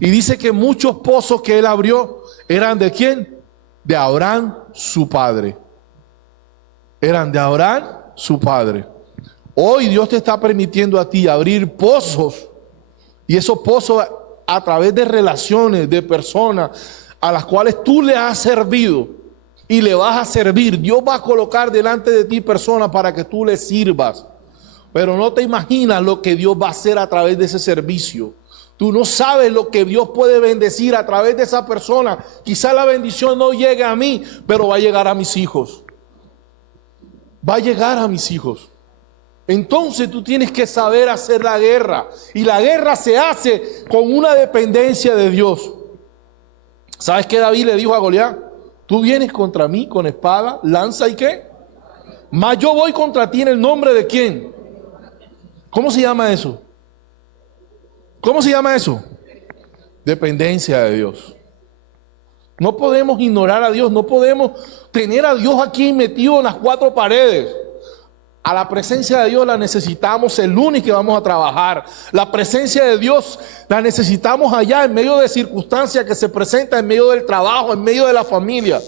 Y dice que muchos pozos que él abrió eran ¿de quién? De Abraham, su padre. Eran de Abraham, su padre. Hoy Dios te está permitiendo a ti abrir pozos. Y esos pozos a través de relaciones, de personas a las cuales tú le has servido. Y le vas a servir. Dios va a colocar delante de ti personas para que tú le sirvas. Pero no te imaginas lo que Dios va a hacer a través de ese servicio. Tú no sabes lo que Dios puede bendecir a través de esa persona. Quizá la bendición no llegue a mí, pero va a llegar a mis hijos. Va a llegar a mis hijos. Entonces tú tienes que saber hacer la guerra. Y la guerra se hace con una dependencia de Dios. ¿Sabes qué David le dijo a Goliat? Tú vienes contra mí con espada, lanza y qué. Mas yo voy contra ti en el nombre de quién. ¿Cómo se llama eso? ¿Cómo se llama eso? Dependencia de Dios. No podemos ignorar a Dios, no podemos tener a Dios aquí metido en las cuatro paredes. A la presencia de Dios la necesitamos el lunes que vamos a trabajar. La presencia de Dios la necesitamos allá en medio de circunstancias que se presentan en medio del trabajo, en medio de la familia.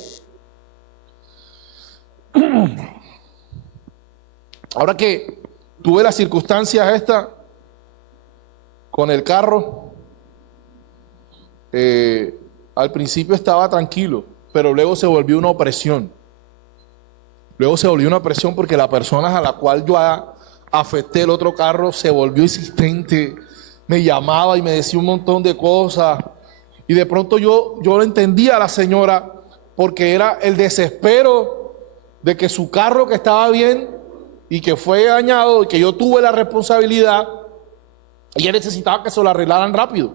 Ahora que tuve las circunstancias esta con el carro, al principio estaba tranquilo, pero luego se volvió una opresión. Luego se volvió una presión porque la persona a la cual yo afecté el otro carro se volvió insistente, me llamaba y me decía un montón de cosas. Y de pronto yo lo entendía a la señora porque era el desespero de que su carro que estaba bien y que fue dañado y que yo tuve la responsabilidad, ella necesitaba que se lo arreglaran rápido.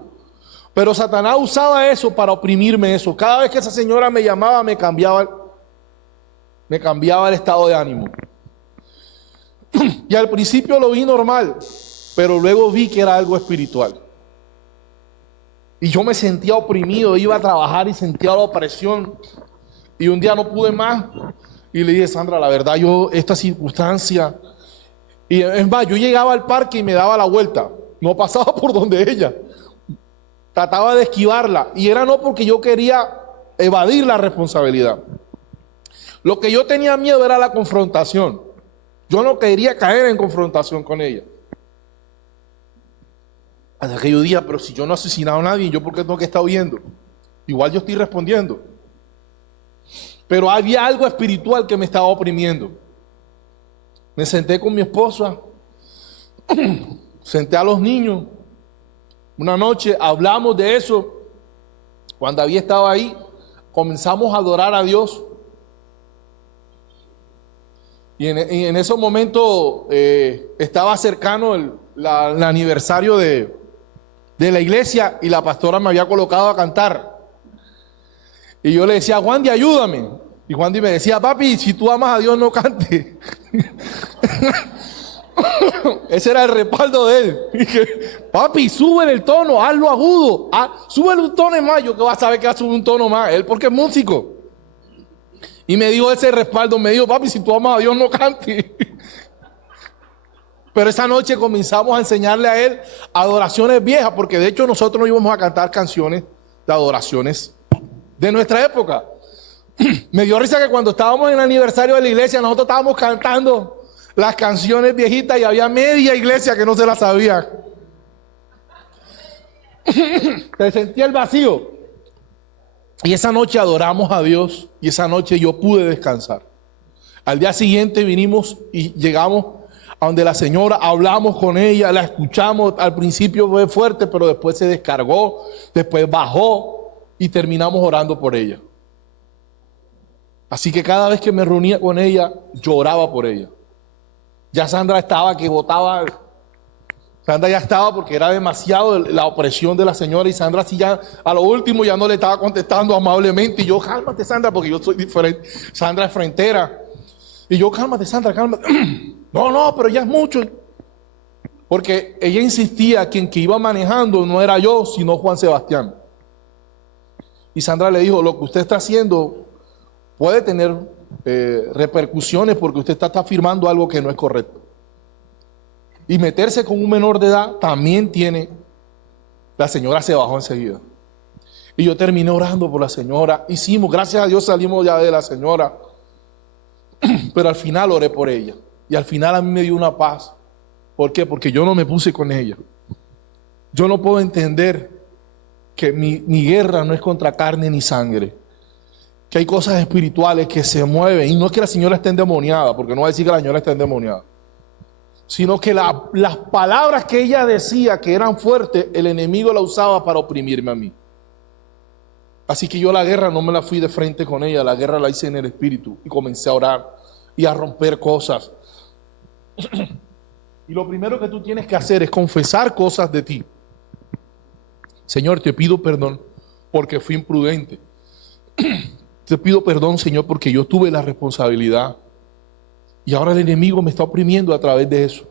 Pero Satanás usaba eso para oprimirme eso. Cada vez que esa señora me llamaba me cambiaba el estado de ánimo. Y al principio lo vi normal, pero luego vi que era algo espiritual. Y yo me sentía oprimido, iba a trabajar y sentía la opresión. Y un día no pude más. Y le dije, Sandra, la verdad, esta circunstancia. Y es más, yo llegaba al parque y me daba la vuelta. No pasaba por donde ella. Trataba de esquivarla. Y era no porque yo quería evadir la responsabilidad. Lo que yo tenía miedo era la confrontación. Yo no quería caer en confrontación con ella. Hasta que yo dije, pero si yo no he asesinado a nadie, ¿yo por qué tengo que estar huyendo? Igual yo estoy respondiendo. Pero había algo espiritual que me estaba oprimiendo. Me senté con mi esposa, senté a los niños. Una noche hablamos de eso. Cuando David estaba ahí, comenzamos a adorar a Dios. Y en ese momento estaba cercano el aniversario de la iglesia y la pastora me había colocado a cantar. Y yo le decía, Juan, ayúdame. Y Juan me decía, papi, si tú amas a Dios, no cante. Ese era el respaldo de él. Y dije, papi, sube el tono, hazlo agudo. Súbele un tono más. Yo que vas a saber que va a subir un tono más. Él porque es músico. Y me dio ese respaldo, me dijo, papi, si tú amas a Dios, no cante. Pero esa noche comenzamos a enseñarle a él adoraciones viejas, porque de hecho nosotros no íbamos a cantar canciones de adoraciones de nuestra época. Me dio risa que cuando estábamos en el aniversario de la iglesia, nosotros estábamos cantando las canciones viejitas y había media iglesia que no se las sabía. Se sentía el vacío. Y esa noche adoramos a Dios y esa noche yo pude descansar. Al día siguiente vinimos y llegamos a donde la señora, hablamos con ella, la escuchamos. Al principio fue fuerte, pero después se descargó, después bajó y terminamos orando por ella. Así que cada vez que me reunía con ella, lloraba por ella. Ya Sandra estaba que botaba. Sandra ya estaba porque era demasiado la opresión de la señora y Sandra así ya a lo último ya no le estaba contestando amablemente y yo, cálmate Sandra, porque yo soy diferente. Sandra es frentera. Y yo, cálmate Sandra, cálmate. No, pero ya es mucho. Porque ella insistía que quien iba manejando no era yo, sino Juan Sebastián. Y Sandra le dijo, lo que usted está haciendo puede tener repercusiones porque usted está afirmando algo que no es correcto. Y meterse con un menor de edad también tiene. La señora se bajó enseguida. Y yo terminé orando por la señora. Hicimos, gracias a Dios salimos ya de la señora. Pero al final oré por ella. Y al final a mí me dio una paz. ¿Por qué? Porque yo no me puse con ella. Yo no puedo entender que mi guerra no es contra carne ni sangre. Que hay cosas espirituales que se mueven. Y no es que la señora esté endemoniada, porque no va a decir que la señora está endemoniada. Sino que las palabras que ella decía que eran fuertes, el enemigo la usaba para oprimirme a mí. Así que yo la guerra no me la fui de frente con ella, la guerra la hice en el espíritu y comencé a orar y a romper cosas. Y lo primero que tú tienes que hacer es confesar cosas de ti. Señor, te pido perdón porque fui imprudente. Te pido perdón, Señor, porque yo tuve la responsabilidad. Y ahora el enemigo me está oprimiendo a través de eso.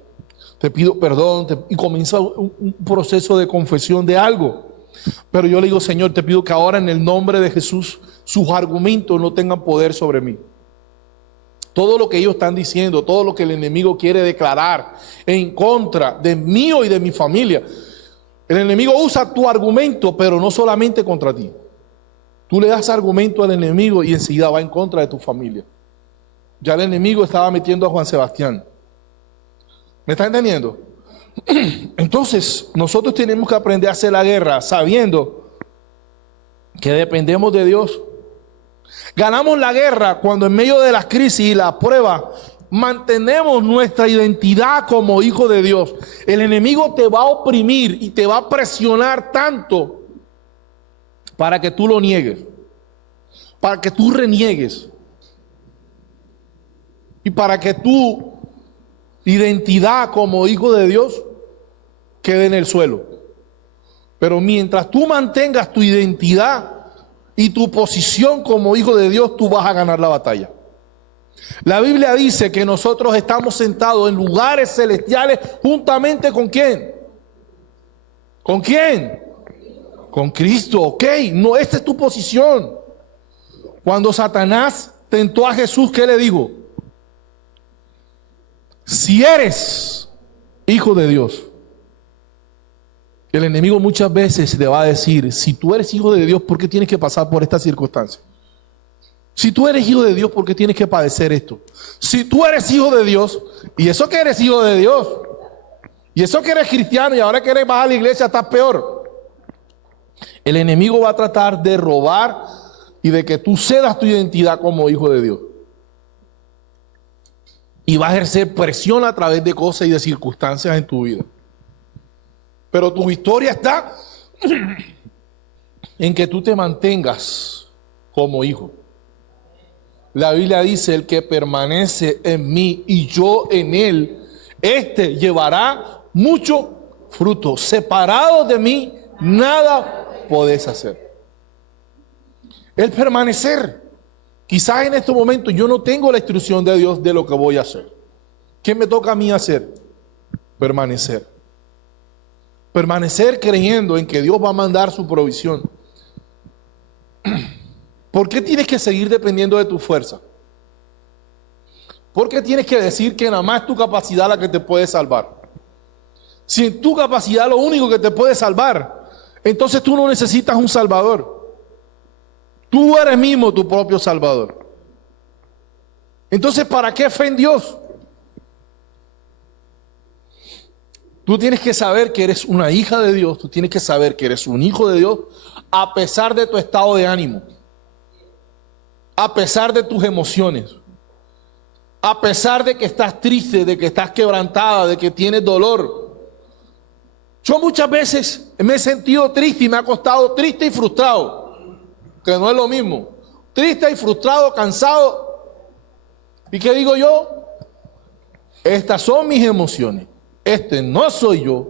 Te pido perdón. Y comienza un proceso de confesión de algo. Pero yo le digo, Señor, te pido que ahora en el nombre de Jesús, sus argumentos no tengan poder sobre mí. Todo lo que ellos están diciendo, todo lo que el enemigo quiere declarar en contra de mí y de mi familia. El enemigo usa tu argumento, pero no solamente contra ti. Tú le das argumento al enemigo y enseguida va en contra de tu familia. Ya el enemigo estaba metiendo a Juan Sebastián. ¿Me está entendiendo? Entonces, nosotros tenemos que aprender a hacer la guerra sabiendo que dependemos de Dios. Ganamos la guerra cuando en medio de las crisis y la prueba mantenemos nuestra identidad como hijo de Dios. El enemigo te va a oprimir y te va a presionar tanto para que tú lo niegues, para que tú reniegues. Y para que tu identidad como hijo de Dios quede en el suelo. Pero mientras tú mantengas tu identidad y tu posición como hijo de Dios, tú vas a ganar la batalla. La Biblia dice que nosotros estamos sentados en lugares celestiales juntamente ¿con quién? ¿Con quién? Con Cristo, ok. No, esta es tu posición. Cuando Satanás tentó a Jesús, ¿qué le dijo? Si eres hijo de Dios, el enemigo muchas veces te va a decir, si tú eres hijo de Dios, ¿por qué tienes que pasar por esta circunstancia? Si tú eres hijo de Dios, ¿por qué tienes que padecer esto? Si tú eres hijo de Dios, y eso que eres hijo de Dios, y eso que eres cristiano y ahora que eres vas a la iglesia, estás peor. El enemigo va a tratar de robar y de que tú cedas tu identidad como hijo de Dios. Y va a ejercer presión a través de cosas y de circunstancias en tu vida. Pero tu victoria está en que tú te mantengas como hijo. La Biblia dice, el que permanece en mí y yo en él, este llevará mucho fruto. Separado de mí, nada podés hacer. El permanecer. Quizás en este momento yo no tengo la instrucción de Dios de lo que voy a hacer. ¿Qué me toca a mí hacer? Permanecer. Permanecer creyendo en que Dios va a mandar su provisión. ¿Por qué tienes que seguir dependiendo de tu fuerza? ¿Por qué tienes que decir que nada más es tu capacidad la que te puede salvar? Si en tu capacidad lo único que te puede salvar, entonces tú no necesitas un salvador. Tú eres mismo tu propio salvador. Entonces, ¿para qué fe en Dios? Tú tienes que saber que eres una hija de Dios, tú tienes que saber que eres un hijo de Dios, a pesar de tu estado de ánimo, a pesar de tus emociones, a pesar de que estás triste, de que estás quebrantada, de que tienes dolor. Yo muchas veces me he sentido triste y me ha costado triste y frustrado, que no es lo mismo. Triste y frustrado, cansado. ¿Y qué digo yo? Estas son mis emociones. Este no soy yo.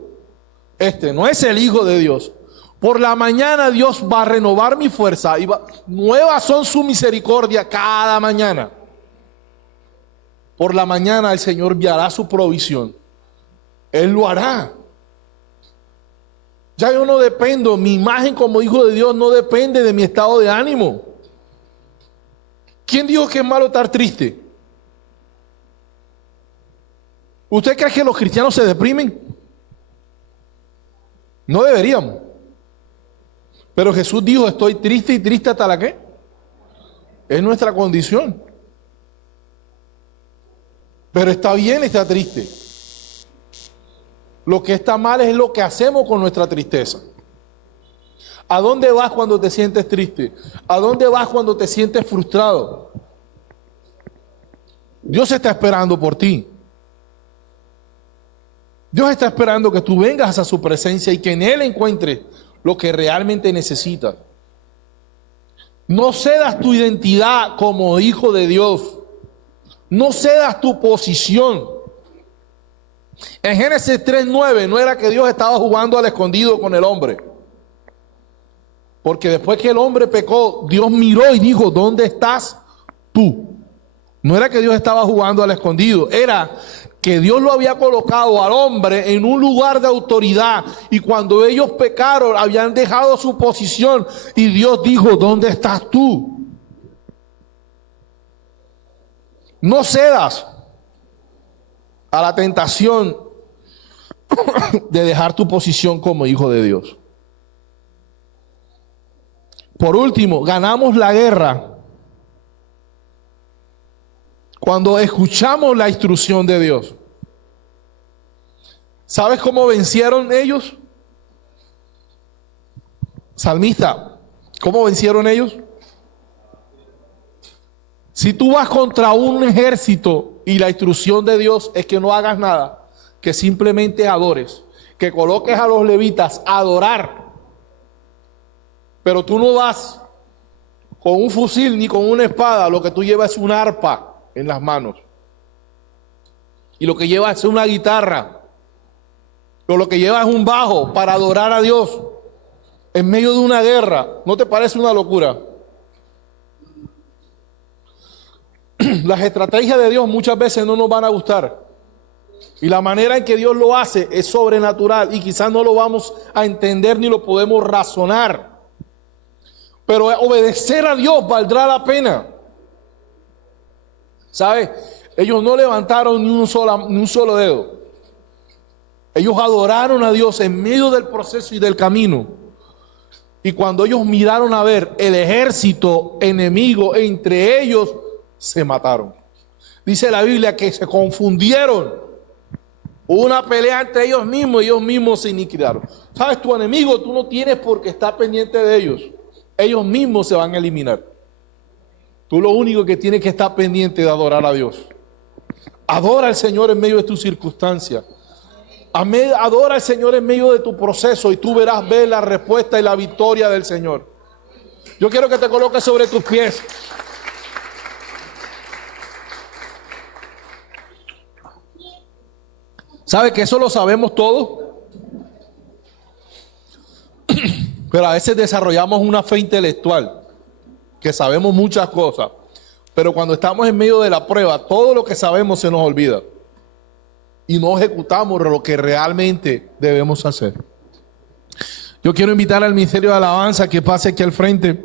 Este no es el Hijo de Dios. Por la mañana Dios va a renovar mi fuerza y nuevas son su misericordia cada mañana. Por la mañana el Señor enviará su provisión. Él lo hará. Ya yo no dependo, mi imagen como hijo de Dios no depende de mi estado de ánimo. ¿Quién dijo que es malo estar triste? ¿Usted cree que los cristianos se deprimen? No deberíamos. Pero Jesús dijo, estoy triste y triste hasta la qué. Es nuestra condición. Pero está bien estar triste. Lo que está mal es lo que hacemos con nuestra tristeza. ¿A dónde vas cuando te sientes triste? ¿A dónde vas cuando te sientes frustrado? Dios está esperando por ti. Dios está esperando que tú vengas a su presencia y que en Él encuentres lo que realmente necesitas. No cedas tu identidad como hijo de Dios. No cedas tu posición. En Génesis 3:9 no era que Dios estaba jugando al escondido con el hombre. Porque después que el hombre pecó, Dios miró y dijo, ¿dónde estás tú? No era que Dios estaba jugando al escondido, era que Dios lo había colocado al hombre en un lugar de autoridad y cuando ellos pecaron habían dejado su posición y Dios dijo, ¿dónde estás tú? No cedas a la tentación de dejar tu posición como hijo de Dios. Por último, ganamos la guerra cuando escuchamos la instrucción de Dios. ¿Sabes cómo vencieron ellos? Salmista, ¿cómo vencieron ellos? Si tú vas contra un ejército y la instrucción de Dios es que no hagas nada, que simplemente adores, que coloques a los levitas a adorar, pero tú no vas con un fusil ni con una espada, lo que tú llevas es un arpa en las manos y lo que llevas es una guitarra o lo que llevas es un bajo para adorar a Dios en medio de una guerra. ¿No te parece una locura? Las estrategias de Dios muchas veces no nos van a gustar y la manera en que Dios lo hace es sobrenatural y quizás no lo vamos a entender ni lo podemos razonar, pero obedecer a Dios valdrá la pena. ¿Sabes? Ellos no levantaron ni un solo dedo. Ellos adoraron a Dios en medio del proceso y del camino. Y cuando ellos miraron a ver el ejército enemigo entre ellos, se mataron. Dice la Biblia que se confundieron. Hubo una pelea entre ellos mismos se aniquilaron. ¿Sabes? Tu enemigo, tú no tienes por qué estar pendiente de ellos. Ellos mismos se van a eliminar. Tú lo único que tienes que estar pendiente de adorar a Dios. Adora al Señor en medio de tus circunstancias. Adora al Señor en medio de tu proceso y tú verás ver la respuesta y la victoria del Señor. Yo quiero que te coloques sobre tus pies. ¿Sabe que eso lo sabemos todos? Pero a veces desarrollamos una fe intelectual, que sabemos muchas cosas, pero cuando estamos en medio de la prueba, todo lo que sabemos se nos olvida y no ejecutamos lo que realmente debemos hacer. Yo quiero invitar al ministerio de alabanza que pase aquí al frente.